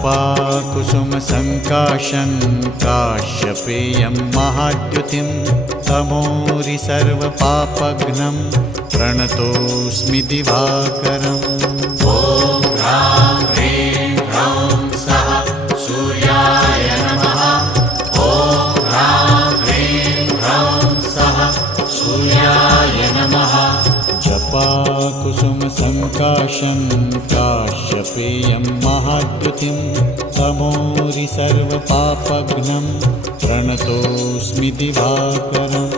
जपाकुसुमसङ्काशं काश्यपेयं महाद्युतिं तमोरि सर्वपापघ्नं प्रणतोऽस्मि दिवाकरम्। ॐ ह्रां ह्रीं ह्रौं सः सूर्याय नमः। ॐ ह्रां ह्रीं ह्रौं सः सूर्याय नमः। जपाकुसुमसङ्काशं काश्यपेयं महाद्युतिं तमोरि सर्वपापघ्नं प्रणतोऽस्मि दिवाकरम्।